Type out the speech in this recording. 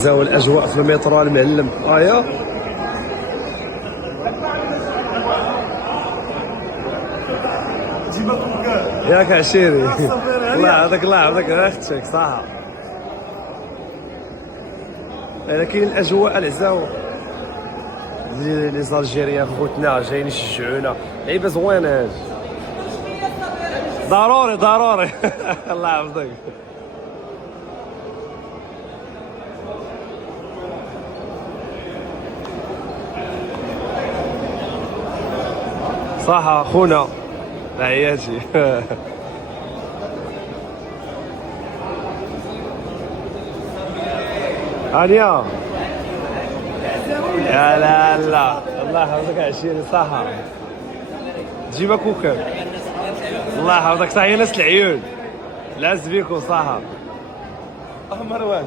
زاو الاجواء في المترو المعلم ايا ياك عشيري الله يعطيك اختك صح. لكن الاجواء العزاو لي زالجيريان خوتنا جايين يشجعونا لعيبه زوينه هاد ضروري الله يحفظك. صح خونا تحياتي. هانيا يا لا الله يحفظك عشيري صح جيبها كوكب الله يحفظك صح يا ناس العيون لاز بيكم صح. مروان